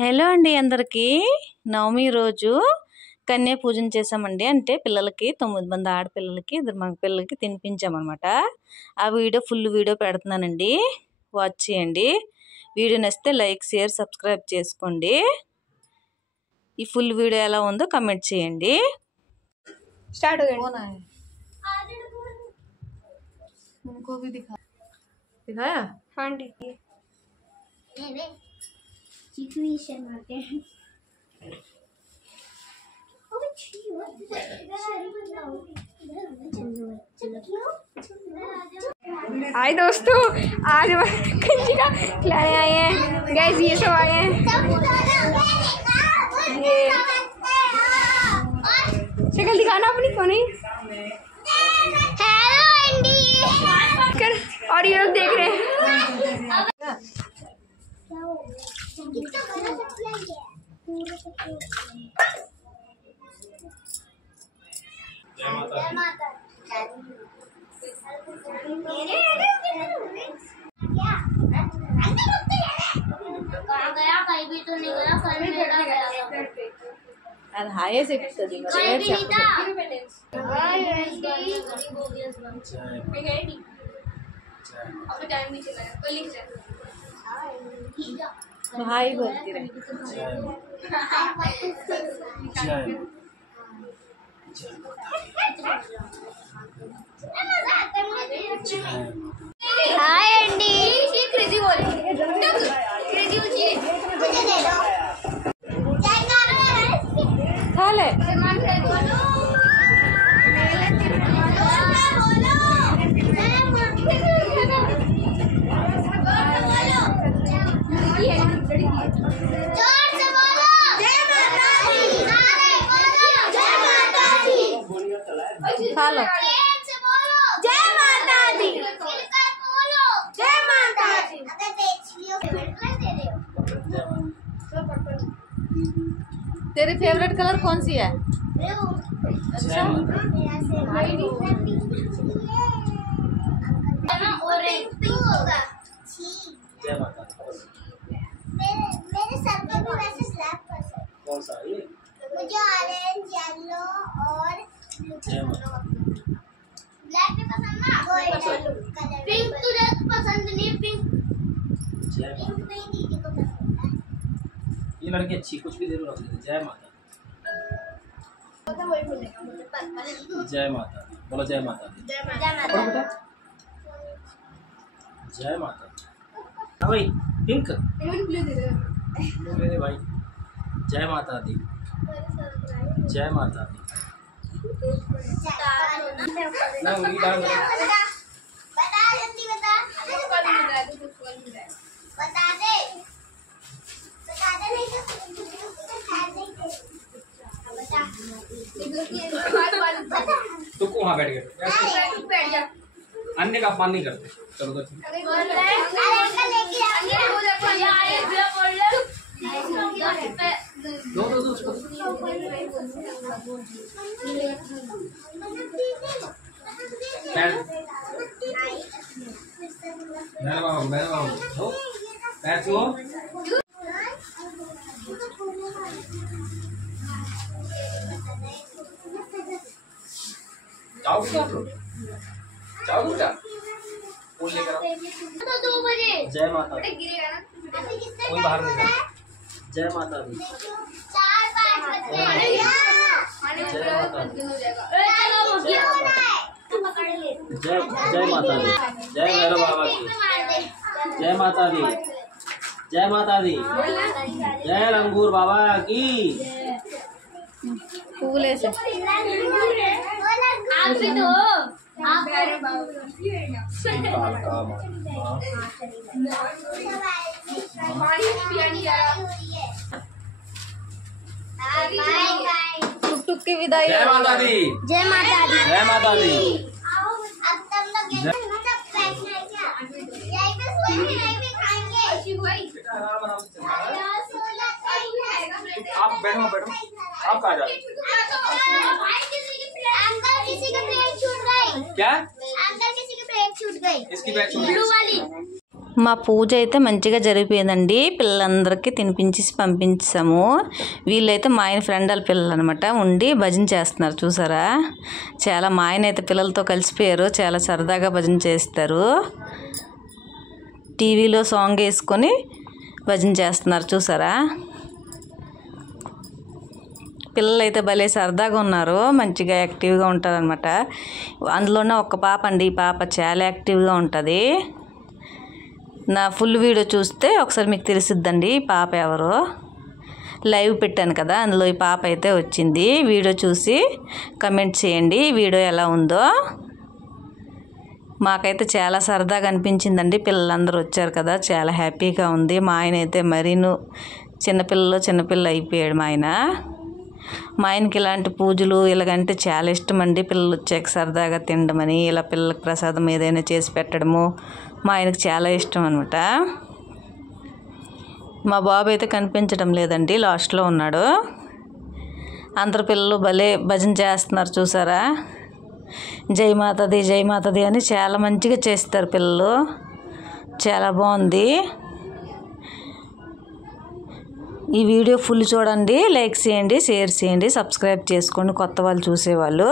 హలో అండి అందరికీ నవమి రోజు కన్యా పూజన చేసామండి. అంటే పిల్లలకి 9 మంది ఆడపిల్లలకి 2 మగ పిల్లలకి తినిపించామన్నమాట. ఆ వీడియో ఫుల్ వీడియో పెడుతున్నానండి, వాచ్ చేయండి. వీడియో నచ్చితే లైక్ షేర్ సబ్స్క్రైబ్ చేసుకోండి. ఈ ఫుల్ వీడియో ఎలా ఉందో కమెంట్ చేయండి. स्टार्ट हो गया। उनको भी दिखाया। हाँ ठीक है। हाय दोस्तों, आज कंची का खिलाने आए हैं। गैस ये सब आए हैं। ये शक्ल दिखाना अपनी कौन है? Hello Andy. और ये लोग देख रहे हैं। कहीं भी तो नहीं गया, कल मेरा गया అది హాయే చెప్తుంది మరి ఏం చెప్పదు. హాయ్ बोलती रहे. हाय एंडी। क्रेजी बोली, क्रेजी मुझे दे दो। खा ले. खा लो. जय माता दी। जय माता दी। तेरी फेवरेट कलर कौन सी है? अच्छा, मेरे सर पे भी वैसे ब्लैक पसंद। कौन सा ये? मुझे ऑरेंज, येलो और ब्लैक भी पसंद ना। Golden colour. पिंक तुझे पसंद नहीं? पिंक नहीं दीदी को पसंद है। ये लड़की अच्छी, कुछ भी दे दो रख दे। जय माता, जय माता, बोलो जय माता दी। जय बोलो माता। बेटा जय माता। हाँ भाई पिंक मेरे भाई, जय माता दी, जय माता दी। ना उंगली डाल दो। बता जल्दी बता। बता दे नहीं तो बता। तो को वहाँ बैठ गए, अन्य का अपमान नहीं करते। चलो तो दो दो दो उसको। मेरा बाबू दो पैर छुओ। जाओगे क्या आप लोग? जाओगे बेटा? फूल लेकर आओ। 2 बजे। जय माता दी। कोई बाहर नहीं जाए। जय माता दी। 4-5 बजे। जय माता दी। जय जय माता दी। जय भैरव बाबा की। जय माता दी। जय माता दी। जय लंगूर बाबा की। फूल ऐसे आप भी तो आप टुक टुक की विदाई. जय माता दी। जय माता दी। जय माता दी। अब तुम लोग बैठना है क्या? यहीं पे सोएंगे, यहीं पे खाएंगे। आप बैठो बैठो, आप कहाँ जा रहे? अंकल किसी की प्लेट छूट गई। क्या? अंकल किसी की प्लेट छूट गई। इसकी बैग छूट गई। ब्लू वाली। మా పూజ అయితే మంచిగా జరిగిపోయిందండి. పిల్లలందరికీ తినిపించి పంపించాము. వీళ్ళైతే మా ఆయన ఫ్రెండ్ వాళ్ళ పిల్లలు అనమాట, ఉండి భజన చేస్తున్నారు చూసారా. చాలా మా ఆయన అయితే పిల్లలతో కలిసిపోయారు, చాలా సరదాగా భజన చేస్తారు. టీవీలో సాంగ్ వేసుకొని భజన చేస్తున్నారు చూసారా. పిల్లలు అయితే భలే సరదాగా ఉన్నారు, మంచిగా యాక్టివ్గా ఉంటారనమాట. అందులోనే ఒక పాప అండి, ఈ పాప చాలా యాక్టివ్గా ఉంటుంది. నా ఫుల్ వీడియో చూస్తే ఒకసారి మీకు తెలిసిద్దండి ఈ పాప ఎవరో. లైవ్ పెట్టాను కదా, అందులో ఈ పాప అయితే వచ్చింది. వీడియో చూసి కమెంట్ చేయండి వీడియో ఎలా ఉందో. మాకైతే చాలా సరదాగా అనిపించిందండి, పిల్లలందరూ వచ్చారు కదా, చాలా హ్యాపీగా ఉంది. మా ఆయన అయితే మరీను చిన్నపిల్ల అయిపోయాడు మా ఆయన. మా ఆయనకి ఇలాంటి పూజలు ఇలాగంటే చాలా ఇష్టం అండి. పిల్లలు వచ్చాక సరదాగా తినడమని, ఇలా పిల్లలకు ప్రసాదం ఏదైనా చేసి పెట్టడము మా ఆయనకు చాలా ఇష్టం అనమాట. మా బాబు అయితే కనిపించడం లేదండి, లాస్ట్లో ఉన్నాడు. అందరు పిల్లలు భలే భజన చేస్తున్నారు చూసారా. జై మాతాది జై మాతాది అని చాలా మంచిగా చేస్తారు పిల్లలు, చాలా బాగుంది. ఈ వీడియో ఫుల్ చూడండి, లైక్ చేయండి, షేర్ చేయండి, సబ్స్క్రైబ్ చేసుకోండి కొత్త వాళ్ళు చూసేవాళ్ళు.